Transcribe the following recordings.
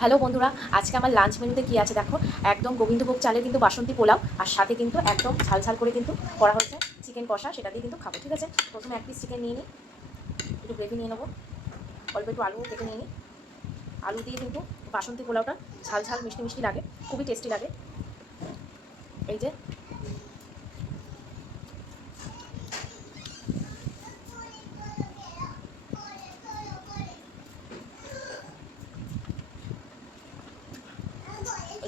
Hello বন্ধুরা, আজকে আমার লাঞ্চ মেনুতে কি আছে দেখো। একদম গোবিন্দভোগ চালের কিন্তু বাসন্তী পোলাও, আর সাথে কিন্তু একদম ঝাল ঝাল করে কিন্তু করা হচ্ছে চিকেন কষা, সেটা দিয়ে কিন্তু খাবো। ঠিক আছে, প্রথমে এক পিস চিকেন নিয়ে নিই, একটু গ্রেভি নিয়ে নেবো, অল্প একটু আলু কেটে নিয়ে নিই। আলু দিয়ে কিন্তু বাসন্তী পোলাওটা ঝাল ঝাল মিষ্টি মিষ্টি লাগে, খুবই টেস্টি লাগে। এই যে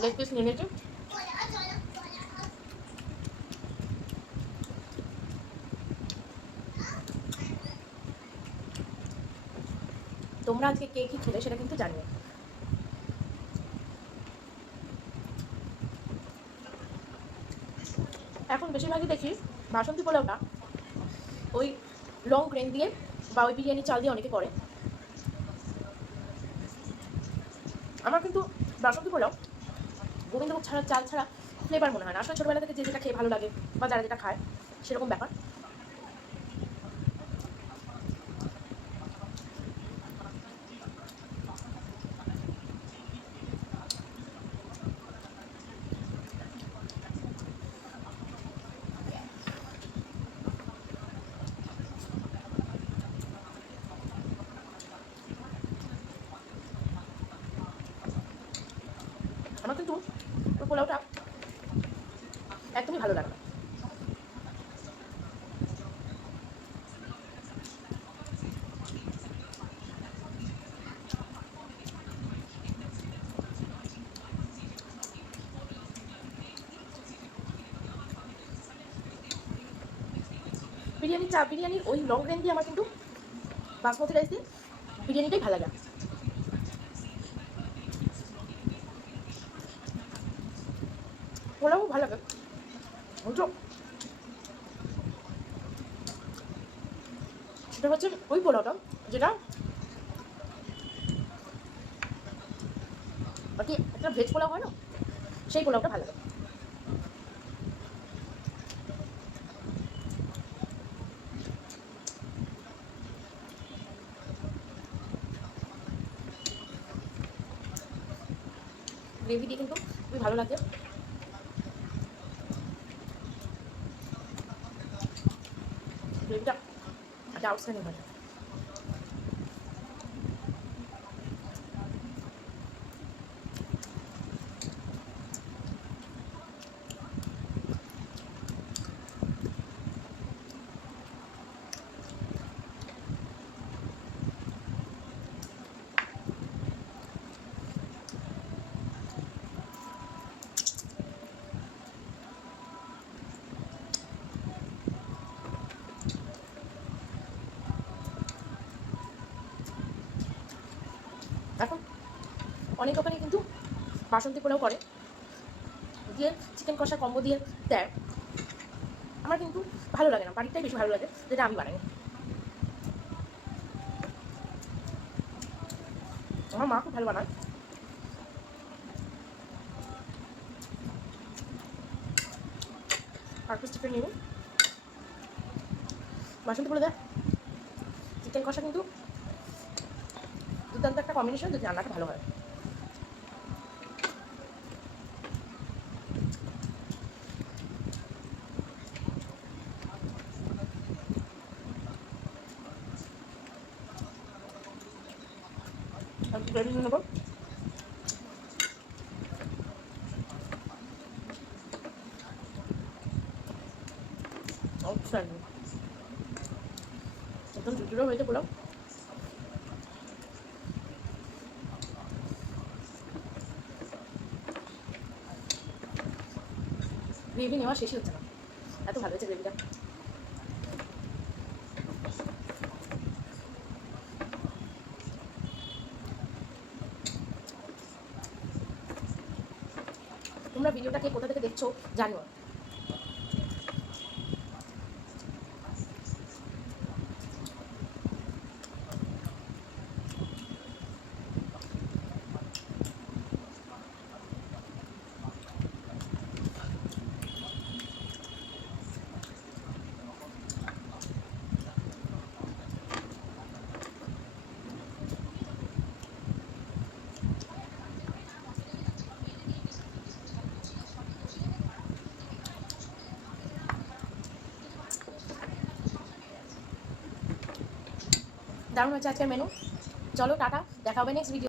লেগ পিস নিয়ে নিয়েছি। তোমরা আজকে কে কী খেলে সেটা কিন্তু জানিও। এখন বেশিরভাগই দেখি বাসন্তী পোলাওটা ওই লং গ্রেন দিয়ে বা ওই বিরিয়ানি চাল দিয়ে অনেকে করে। আমার কিন্তু বাসন্তী পোলাও গোবিন্দভোগ ছাড়া চাল ছাড়া ফ্লেভার মনে হয় না। আসলে ছোটোবেলা থেকে যে যেটা খেয়ে ভালো লাগে বা যারা যেটা খায় সেরকম ব্যাপার। আমার কিন্তু ওই পোলাওটা একদমই ভালো লাগে না। বিরিয়ানির ওই লং গ্রেন দিয়ে আমার কিন্তু বাসমতি রাইস দিয়ে বিরিয়ানিটাই ভালো লাগে। পোলাও ভালো লাগে বুঝছো, সেটা হচ্ছে ওই পোলাওটা যেটা বাকি একটা ভেজ পোলাও হয় না, সেই পোলাওটা ভালো লাগে। গ্রেভি দিয়ে কিন্তু খুবই ভালো লাগে। গ্রেভিটা একটা আউটস্ট্যান্ডিং হয়। এখন অনেক দোকানে কিন্তু বাসন্তী পোলাও করে দিয়ে চিকেন কষা কম্বো দিয়ে দেয়। আমার কিন্তু ভালো লাগে না, বাড়িটাই বেশি ভালো লাগে যেটা আমি বানাই। আমার মা খুব ভালো বানায়। আর পিস চিকেন নিয়ে বাসন্তী পোলাও দেয় চিকেন কষা কিন্তু দুর্দান্ত একটা কম্বিনেশন যদি রান্নাটা ভালো হয়। আমি গ্রেভি নিয়ে নেবো। আউটস্ট্যান্ডিং, একদম ঝুরঝুরে হয়েছে পোলাও। গ্রেভি নেওয়া শেষই হচ্ছে না, এত ভালো হয়েছে গ্রেভিটা। তোমরা ভিডিওটাকে কোথা থেকে দেখছো জানিও। দারুণ হচ্ছে আজকের মেনু। চলো টাটা, দেখা হবে নেক্সট ভিডিও।